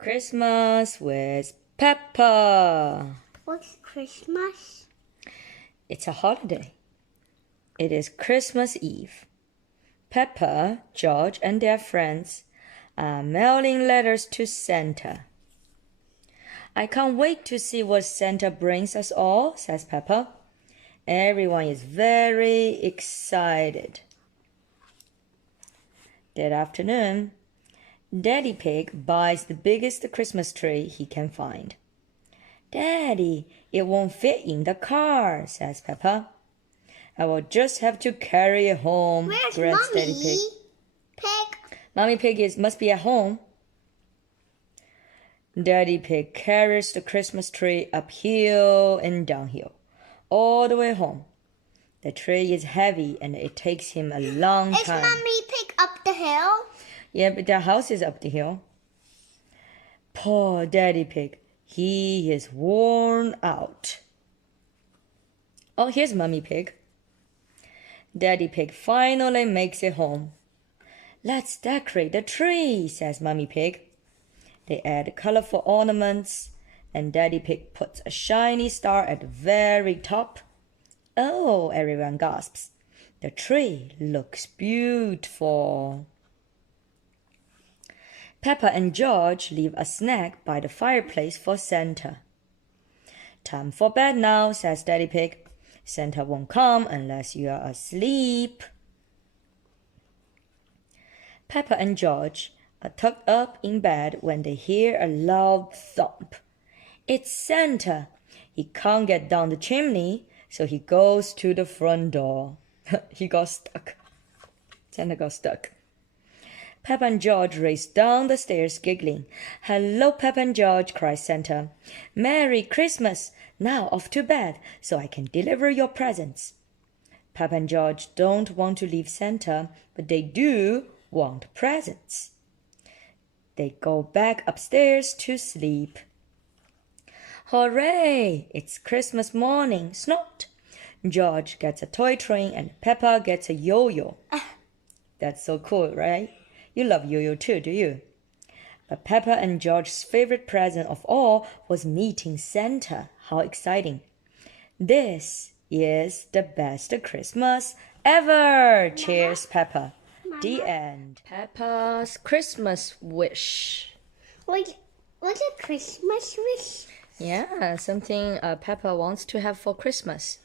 Christmas with Peppa. What's Christmas? It's a holiday. It is Christmas Eve. Peppa, George, and their friends are mailing letters to Santa. I can't wait to see what Santa brings us all, says Peppa. Everyone is very excited. That afternoon, Daddy Pig buys the biggest Christmas tree he can find. Daddy, it won't fit in the car, says Peppa. I will just have to carry it home, Where's grunts Mommy Daddy Pig. Pig? Mommy Pig must be at home. Daddy Pig carries the Christmas tree uphill and downhill, all the way home. The tree is heavy and it takes him a long time. Is Mommy Pig up the hill? Yeah, but their house is up the hill. Poor Daddy Pig. He is worn out. Oh, here's Mummy Pig. Daddy Pig finally makes it home. Let's decorate the tree, says Mummy Pig. They add colorful ornaments, and Daddy Pig puts a shiny star at the very top. Oh, everyone gasps. The tree looks beautiful. Peppa and George leave a snack by the fireplace for Santa. Time for bed now, says Daddy Pig. Santa won't come unless you are asleep. Peppa and George are tucked up in bed when they hear a loud thump. It's Santa. He can't get down the chimney, so he goes to the front door. He got stuck. Santa got stuck. Peppa and George race down the stairs giggling. Hello, Peppa and George, cries Santa. Merry Christmas! Now off to bed so I can deliver your presents. Peppa and George don't want to leave Santa, but they do want presents. They go back upstairs to sleep. Hooray! It's Christmas morning. Snort! George gets a toy train and Peppa gets a yo-yo. That's so cool, right? You love yo-yo too, do you? But Peppa and George's favorite present of all was meeting Santa. How exciting. This is the best Christmas ever. Cheers, Peppa. The end. Peppa's Christmas wish. What's a Christmas wish? Yeah, something Peppa wants to have for Christmas.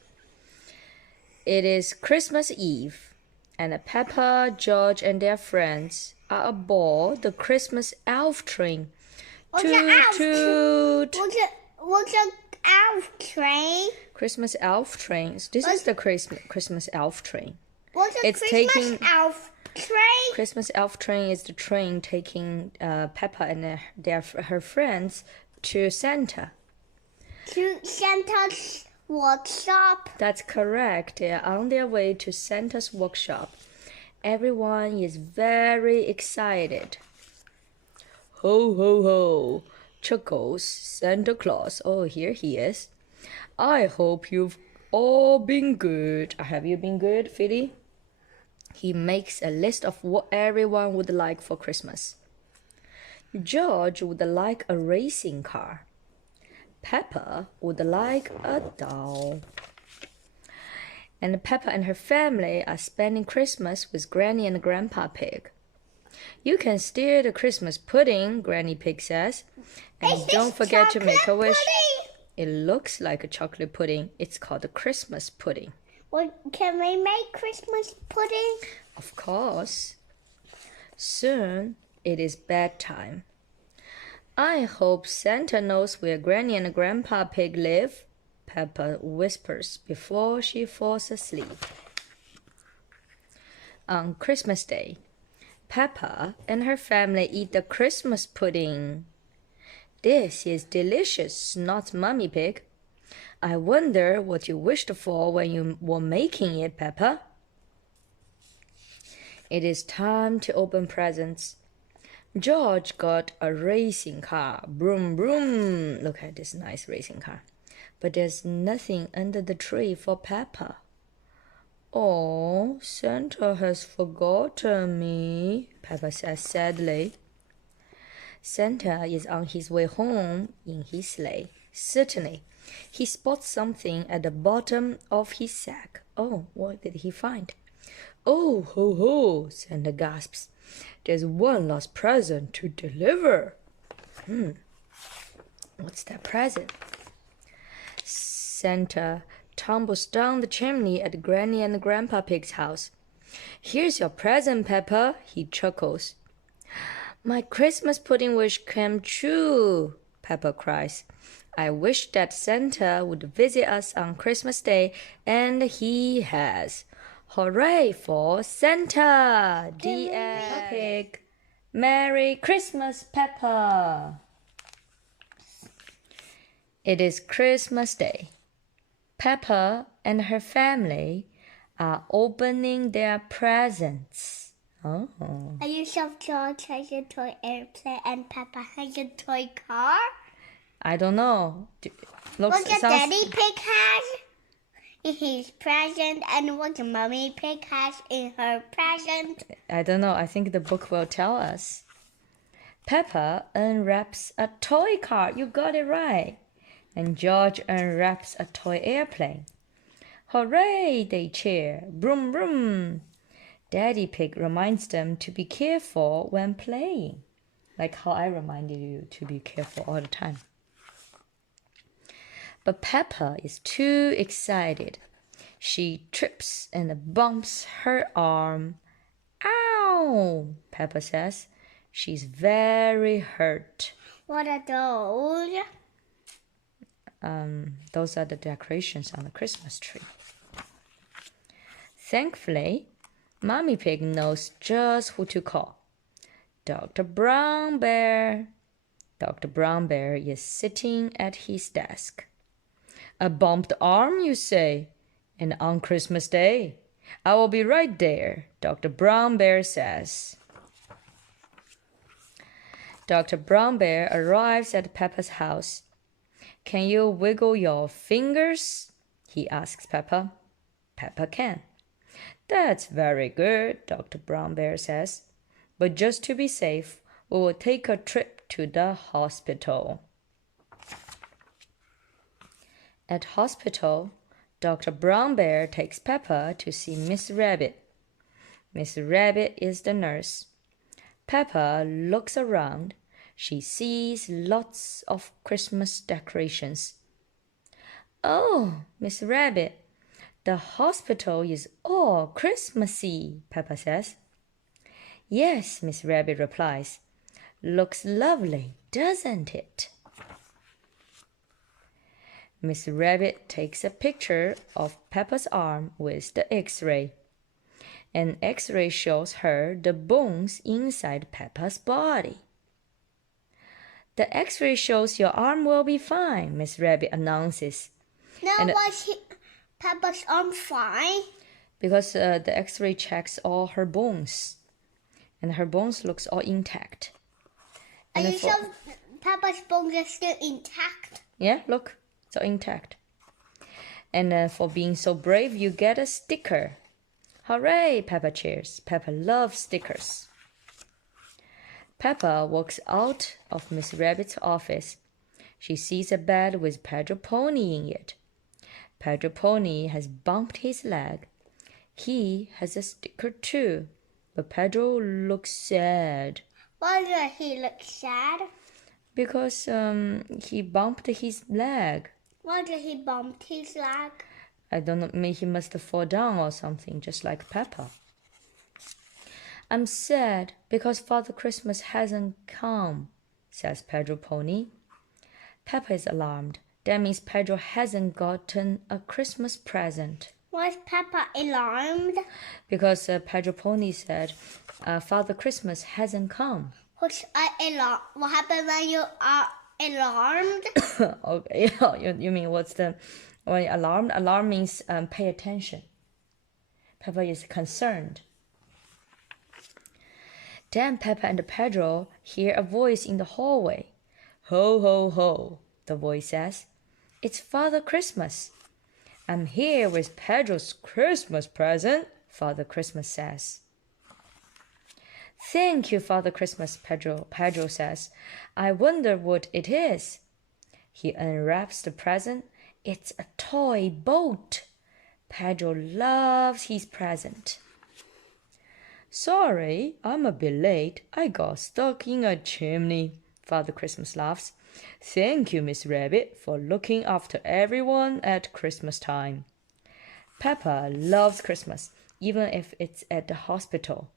It is Christmas Eve, and Peppa, George, and their friends are aboard the Christmas elf train. Toot toot. What's an elf train? Christmas elf trains. This is the Christmas elf train. What's a Christmas elf train? Christmas elf train is the train taking Peppa and her friends to Santa. To Santa's workshop? That's correct. They are on their way to Santa's workshop. Everyone is very excited. Ho, ho, ho, chuckles Santa Claus. Oh, here he is. I hope you've all been good. Have you been good, Philly? He makes a list of what everyone would like for Christmas. George would like a racing car. Peppa would like a doll. And Peppa and her family are spending Christmas with Granny and Grandpa Pig. You can steer the Christmas pudding, Granny Pig says. And don't forget to make a wish. It looks like a chocolate pudding. It's called a Christmas pudding. Well, can we make Christmas pudding? Of course. Soon it is bedtime. I hope Santa knows where Granny and Grandpa Pig live, Peppa whispers before she falls asleep. On Christmas Day, Peppa and her family eat the Christmas pudding. This is delicious, not Mummy Pig. I wonder what you wished for when you were making it, Peppa. It is time to open presents. George got a racing car. Broom, broom. Look at this nice racing car. But there's nothing under the tree for Peppa. Oh, Santa has forgotten me, Peppa says sadly. Santa is on his way home in his sleigh. Certainly, he spots something at the bottom of his sack. Oh, what did he find? Oh, ho, ho, Santa gasps. There's one last present to deliver. What's that present? Santa tumbles down the chimney at Granny and Grandpa Pig's house. Here's your present, Peppa, he chuckles. My Christmas pudding wish came true, Peppa cries. I wish that Santa would visit us on Christmas Day, and he has. Hooray for Santa! D.F. Peppa Pig. Merry Christmas, Peppa! It is Christmas Day. Peppa and her family are opening their presents. Oh. Are you sure George has a toy airplane and Peppa has a toy car? I don't know. What the Daddy Pig has in his present and what the Mommy Pig has in her present? I don't know. I think the book will tell us. Peppa unwraps a toy car. You got it right. And George unwraps a toy airplane. Hooray, they cheer. Broom, broom. Daddy Pig reminds them to be careful when playing. Like how I reminded you to be careful all the time. But Peppa is too excited. She trips and bumps her arm. Ow, Peppa says. She's very hurt. What are those? Those are the decorations on the Christmas tree. Thankfully, Mommy Pig knows just who to call. Dr. Brown Bear. Dr. Brown Bear is sitting at his desk. A bumped arm, you say? And on Christmas Day? I will be right there, Dr. Brown Bear says. Dr. Brown Bear arrives at Peppa's house. Can you wiggle your fingers? He asks Peppa. Peppa can. That's very good, Dr. Brown Bear says. But just to be safe, we will take a trip to the hospital. At hospital, Dr. Brown Bear takes Peppa to see Miss Rabbit. Miss Rabbit is the nurse. Peppa looks around. She sees lots of Christmas decorations. Oh, Miss Rabbit, the hospital is all Christmassy, Peppa says. Yes, Miss Rabbit replies. Looks lovely, doesn't it? Miss Rabbit takes a picture of Peppa's arm with the X-ray. An X-ray shows her the bones inside Peppa's body. The X-ray shows your arm will be fine, Miss Rabbit announces. Now was Peppa's arm fine? Because the X-ray checks all her bones. And her bones looks all intact. Are you sure Peppa's bones are still intact? Yeah, look, it's all intact. And for being so brave, you get a sticker. Hooray, Peppa cheers. Peppa loves stickers. Peppa walks out of Miss Rabbit's office. She sees a bed with Pedro Pony in it. Pedro Pony has bumped his leg. He has a sticker too, but Pedro looks sad. Why does he look sad? Because he bumped his leg. Why did he bump his leg? I don't know, maybe he must have fallen down or something, just like Peppa. I'm sad because Father Christmas hasn't come, says Pedro Pony. Peppa is alarmed. That means Pedro hasn't gotten a Christmas present. Why is Peppa alarmed? Because Pedro Pony said Father Christmas hasn't come. What happened when you are alarmed? Okay, you mean when you're alarmed? Alarm means pay attention. Peppa is concerned. Then Peppa and Pedro hear a voice in the hallway. Ho, ho, ho, the voice says. It's Father Christmas. I'm here with Pedro's Christmas present, Father Christmas says. Thank you, Father Christmas, Pedro says. I wonder what it is. He unwraps the present. It's a toy boat. Pedro loves his present. Sorry, I'm a bit late. I got stuck in a chimney. Father Christmas laughs. Thank you, Miss Rabbit, for looking after everyone at Christmas time. Peppa loves Christmas, even if it's at the hospital.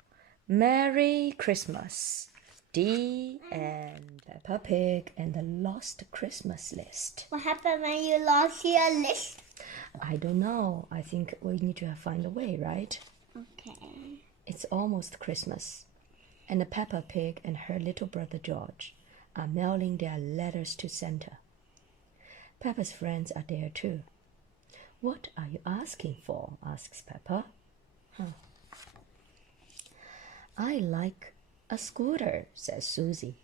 Merry Christmas. The end. Peppa Pig and the Lost Christmas List. What happened when you lost your list? I don't know. I think we need to find a way, right? Okay. It's almost Christmas, and Peppa Pig and her little brother George are mailing their letters to Santa. Peppa's friends are there too. What are you asking for? Asks Peppa. I like a scooter, says Susie.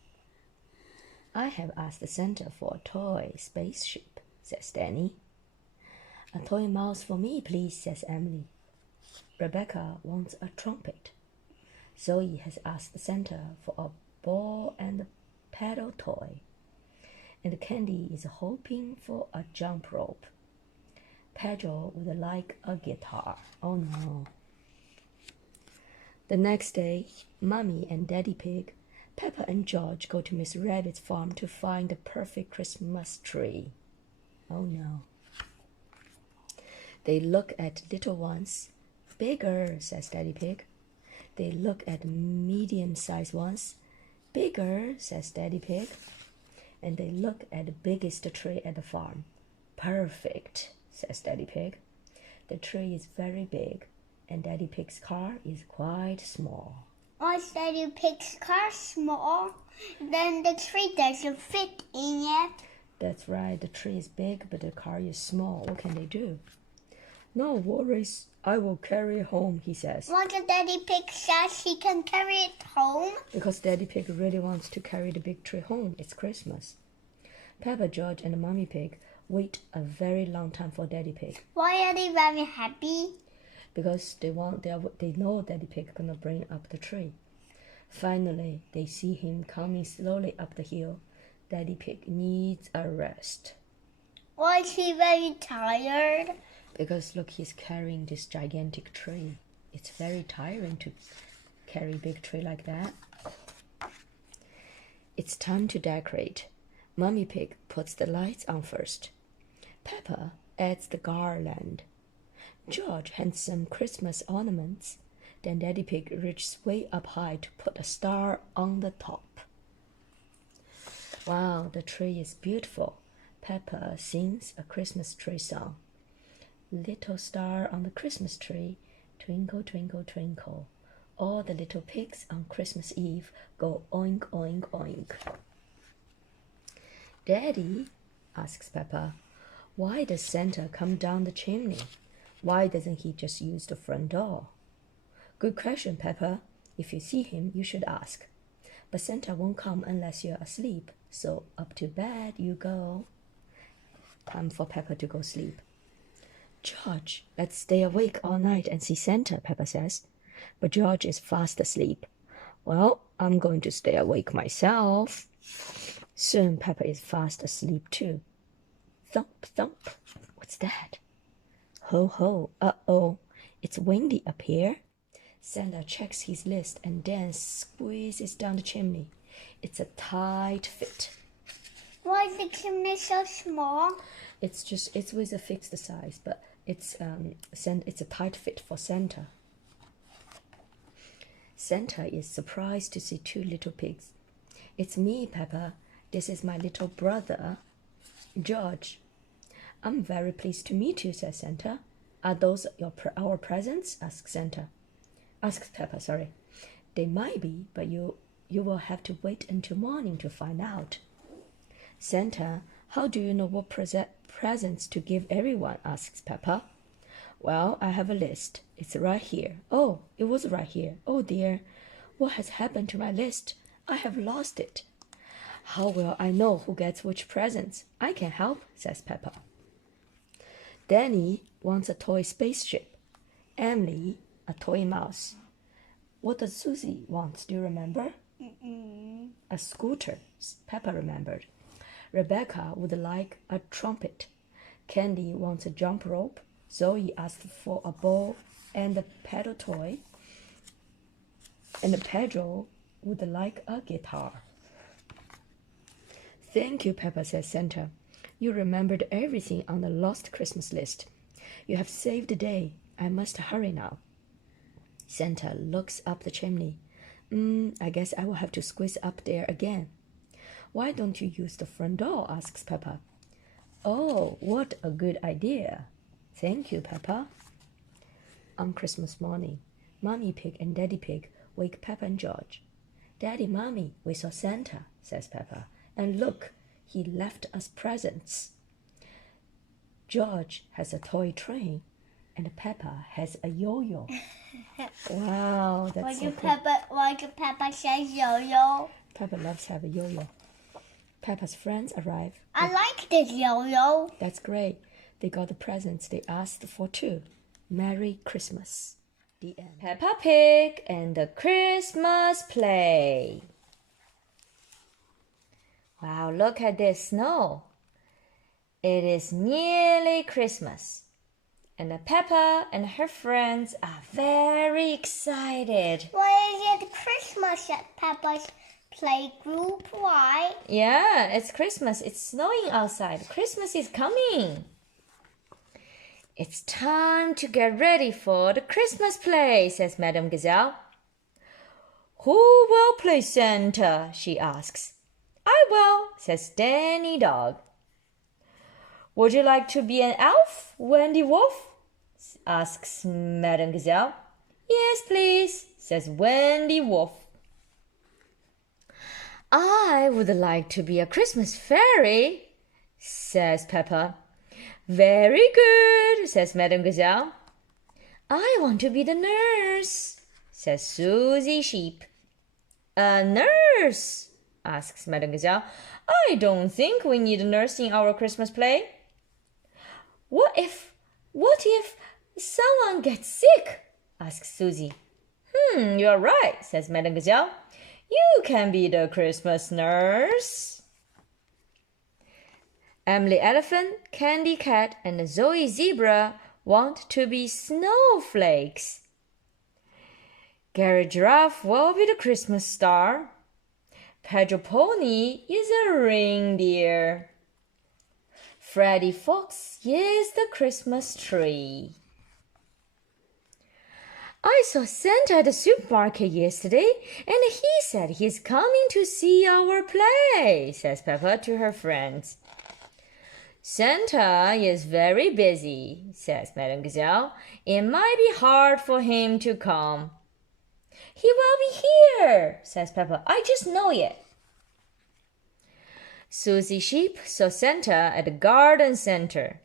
I have asked Santa for a toy spaceship, says Danny. A toy mouse for me, please, says Emily. Rebecca wants a trumpet. Zoe has asked Santa for a ball and paddle toy. And Candy is hoping for a jump rope. Pedro would like a guitar. Oh no. The next day, Mommy and Daddy Pig, Peppa and George go to Miss Rabbit's farm to find the perfect Christmas tree. Oh no. They look at little ones. Bigger, says Daddy Pig. They look at medium-sized ones. Bigger, says Daddy Pig. And they look at the biggest tree at the farm. Perfect, says Daddy Pig. The tree is very big, and Daddy Pig's car is quite small. Why is Daddy Pig's car small? Then the tree doesn't fit in it. That's right, the tree is big, but the car is small. What can they do? No worries, I will carry it home, he says. Why does Daddy Pig says he can carry it home? Because Daddy Pig really wants to carry the big tree home. It's Christmas. Peppa, George, and Mommy Pig wait a very long time for Daddy Pig. Why are they very happy? Because they know Daddy Pig gonna bring up the tree. Finally, they see him coming slowly up the hill. Daddy Pig needs a rest. Why is he very tired? Because look, he's carrying this gigantic tree. It's very tiring to carry a big tree like that. It's time to decorate. Mommy Pig puts the lights on first. Peppa adds the garland. George hands some Christmas ornaments. Then Daddy Pig reaches way up high to put a star on the top. Wow, the tree is beautiful. Peppa sings a Christmas tree song. Little star on the Christmas tree, twinkle, twinkle, twinkle. All the little pigs on Christmas Eve go oink, oink, oink. Daddy, asks Peppa, why does Santa come down the chimney? Why doesn't he just use the front door? Good question, Peppa. If you see him, you should ask. But Santa won't come unless you're asleep, so up to bed you go. Time for Peppa to go sleep. George, let's stay awake all night and see Santa, Peppa says. But George is fast asleep. Well, I'm going to stay awake myself. Soon Peppa is fast asleep too. Thump, thump. What's that? Ho, ho. Uh-oh. It's windy up here. Santa checks his list and then squeezes down the chimney. It's a tight fit. Why is the chimney so small? It's with a fixed size, but it's a tight fit for Santa. Santa is surprised to see two little pigs. It's me, Peppa. This is my little brother, George. I'm very pleased to meet you, says Santa. Are those our presents? Asks Peppa, sorry. They might be, but you will have to wait until morning to find out. Santa, how do you know what presents to give everyone? Asks Peppa. Well, I have a list. It's right here. Oh, it was right here. Oh dear, what has happened to my list? I have lost it. How will I know who gets which presents? I can help, says Peppa. Danny wants a toy spaceship. Emily, a toy mouse. What does Susie want? Do you remember? Mm-mm. A scooter, Peppa remembered. Rebecca would like a trumpet. Candy wants a jump rope. Zoe asked for a ball and a pedal toy. And Pedro would like a guitar. Thank you, Peppa, said Santa. You remembered everything on the lost Christmas list. You have saved the day. I must hurry now. Santa looks up the chimney. I guess I will have to squeeze up there again. Why don't you use the front door? Asks Peppa. Oh, what a good idea. Thank you, Peppa. On Christmas morning, Mommy Pig and Daddy Pig wake Peppa and George. Daddy, Mommy, we saw Santa, says Peppa. And look, he left us presents. George has a toy train, and Peppa has a yo-yo. Wow, that's so cool. Why do Peppa say yo-yo? Peppa loves to have a yo-yo. Peppa's friends arrive. I like this yo-yo. That's great. They got the presents they asked for too. Merry Christmas. The end. Peppa Pig and the Christmas Play. Wow, look at this snow. It is nearly Christmas. And Peppa and her friends are very excited. Why is it Christmas at Peppa's playgroup? Why? Yeah, it's Christmas. It's snowing outside. Christmas is coming. It's time to get ready for the Christmas play, says Madame Gazelle. Who will play Santa? She asks. I will, says Danny Dog. Would you like to be an elf, Wendy Wolf? Asks Madame Gazelle. Yes, please, says Wendy Wolf. I would like to be a Christmas fairy, says Peppa. Very good, says Madame Gazelle. I want to be the nurse, says Susie Sheep. A nurse? Asks Madame Gazelle. I don't think we need a nurse in our Christmas play. What if someone gets sick? Asks Susie. You're right, says Madame Gazelle. You can be the Christmas nurse. Emily Elephant, Candy Cat, and Zoe Zebra want to be snowflakes. Gary Giraffe will be the Christmas star. Pedro Pony is a reindeer. Freddy Fox is the Christmas tree. I saw Santa at the supermarket yesterday, and he said he's coming to see our play, says Peppa to her friends. Santa is very busy, says Madame Gazelle. It might be hard for him to come. He will be here, says Peppa. I just know it. Susie Sheep saw Santa at the garden center.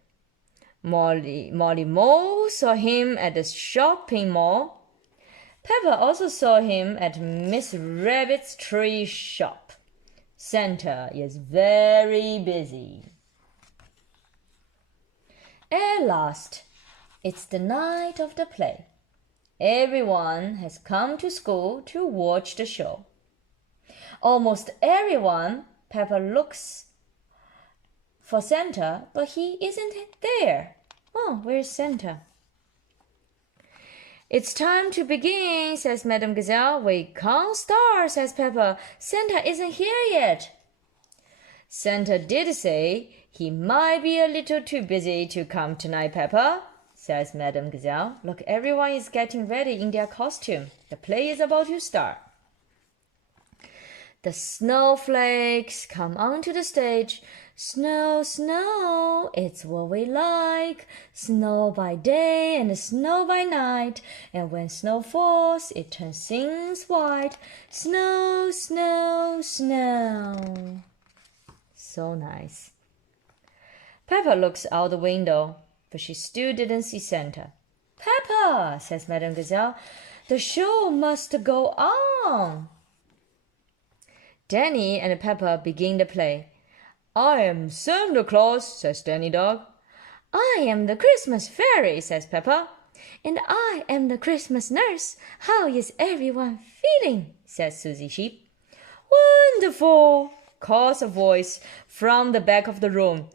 Molly Mole saw him at the shopping mall. Peppa also saw him at Miss Rabbit's tree shop. Santa is very busy. At last, it's the night of the play. Everyone has come to school to watch the show. Almost everyone, Peppa looks for Santa, but he isn't there. Oh, where's Santa? It's time to begin, says Madame Gazelle. We can't start, says Peppa. Santa isn't here yet. Santa did say he might be a little too busy to come tonight, Peppa, says Madame Gazelle. Look, everyone is getting ready in their costume. The play is about to start. The snowflakes come onto the stage. Snow, snow, it's what we like. Snow by day and snow by night. And when snow falls, it turns things white. Snow, snow, snow. So nice. Peppa looks out the window, but she still didn't see Santa. Peppa, says Madame Gazelle, the show must go on. Danny and Peppa begin the play. I am Santa Claus, says Danny Dog. I am the Christmas fairy, says Peppa. And I am the Christmas nurse. How is everyone feeling? Says Susie Sheep. Wonderful, calls a voice from the back of the room.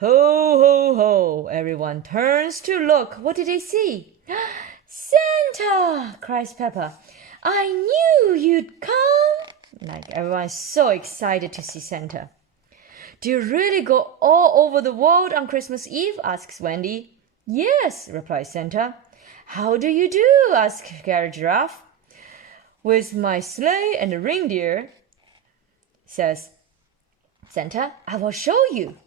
Ho, ho, ho. Everyone turns to look. What did they see? Santa, cries Peppa. I knew you'd come. Like everyone's so excited to see Santa. Do you really go all over the world on Christmas Eve? Asks Wendy. Yes, replies Santa. How do you do? Asks Gary Giraffe. With my sleigh and a reindeer, says Santa. I will show you.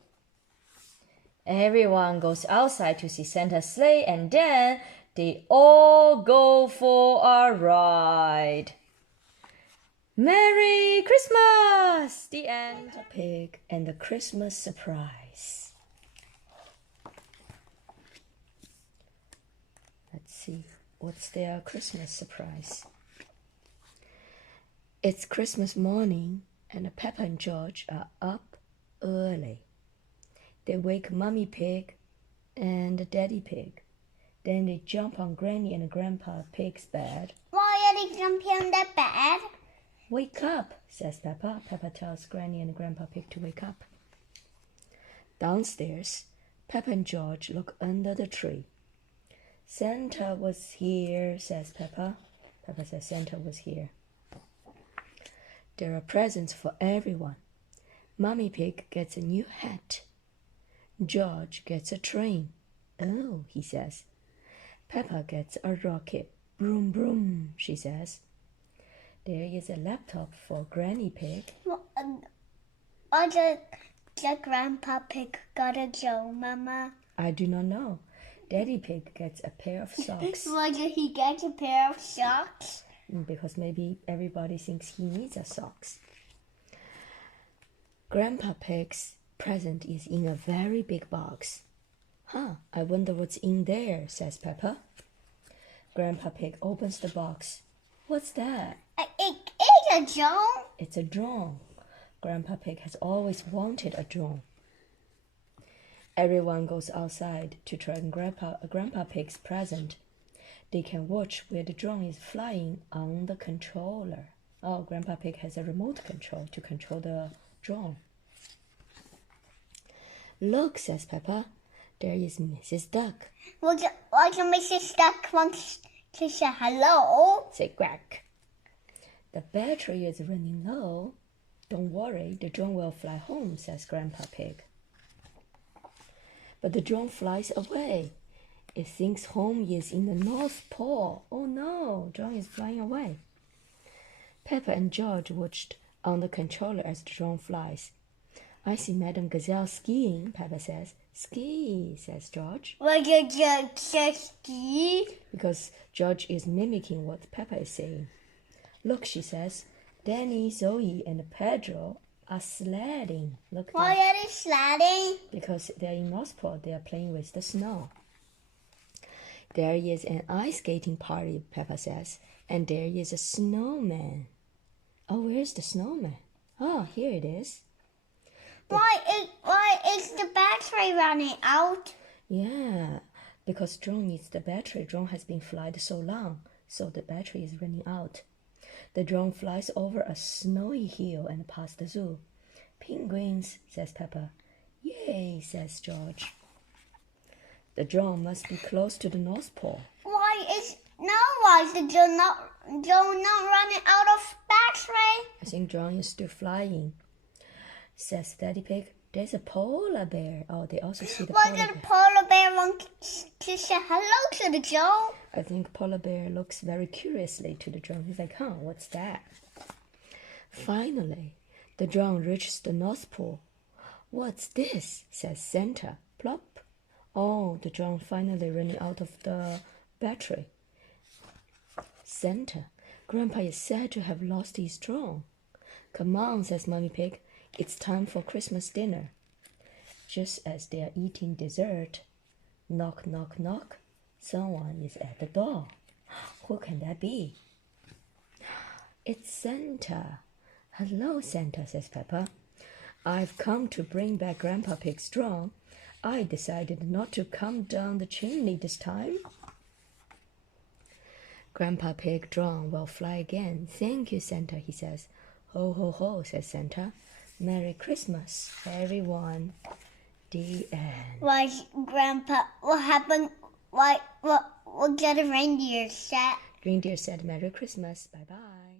Everyone goes outside to see Santa's sleigh, and then they all go for a ride. Merry Christmas! The end. Peppa Pig and the Christmas surprise. Let's see, what's their Christmas surprise? It's Christmas morning, and Peppa and George are up early. They wake Mummy Pig and Daddy Pig. Then they jump on Granny and Grandpa Pig's bed. Why are they jumping on the bed? Wake up, says Peppa. Peppa tells Granny and Grandpa Pig to wake up. Downstairs, Peppa and George look under the tree. Santa was here, says Peppa. Peppa says Santa was here. There are presents for everyone. Mummy Pig gets a new hat. George gets a train. Oh, he says. Peppa gets a rocket. Broom, broom, she says. There is a laptop for Granny Pig. Or the Grandpa Pig got a Joe, Mama? I do not know. Daddy Pig gets a pair of socks. Why did he get a pair of socks? Because maybe everybody thinks he needs a socks. Grandpa Pig's present is in a very big box. I wonder what's in there, says Peppa. Grandpa Pig opens the box. What's that? It's a drone. It's a drone. Grandpa Pig has always wanted a drone. Everyone goes outside to try Grandpa Pig's present. They can watch where the drone is flying on the controller. Oh, Grandpa Pig has a remote control to control the drone. Look, says Peppa, there is Mrs. Duck. Why can Mrs. Duck wants to say hello? Say quack. The battery is running low. Don't worry, the drone will fly home, says Grandpa Pig. But the drone flies away. It thinks home is in the North Pole. Oh no, drone is flying away. Peppa and George watched on the controller as the drone flies. I see Madame Gazelle skiing, Peppa says. Ski, says George. Why did George say ski? Because George is mimicking what Peppa is saying. Look, she says, Danny, Zoe, and Pedro are sledding. Look. Why are they sledding? Because they're in North Pole. They are playing with the snow. There is an ice skating party, Peppa says, and there is a snowman. Oh, where's the snowman? Oh, here it is. Why is the battery running out? Yeah, because drone needs the battery. Drone has been flying so long, so the battery is running out. The drone flies over a snowy hill and past the zoo. Penguins, says Peppa. Yay, says George. The drone must be close to the North Pole. Why is the drone not running out of battery? I think drone is still flying, says Daddy Pig. There's a polar bear. Oh, they also see the polar bear. Why did polar bear want to say hello to the drone? I think polar bear looks very curiously to the drone. He's like, what's that? Finally, the drone reaches the North Pole. What's this? Says Santa. Plop. Oh, the drone finally running out of the battery. Santa, Grandpa is sad to have lost his drone. Come on, says Mummy Pig. It's time for Christmas dinner. Just as they are eating dessert, knock, knock, knock, someone is at the door. Who can that be? It's Santa. Hello, Santa, says Peppa. I've come to bring back Grandpa Pig's drone. I decided not to come down the chimney this time. Grandpa Pig drum will fly again. Thank you, Santa, he says. Ho, ho, ho, says Santa. Merry Christmas, everyone. The end. Why, Grandpa, what happened? What did the reindeer say? Reindeer said Merry Christmas. Bye-bye.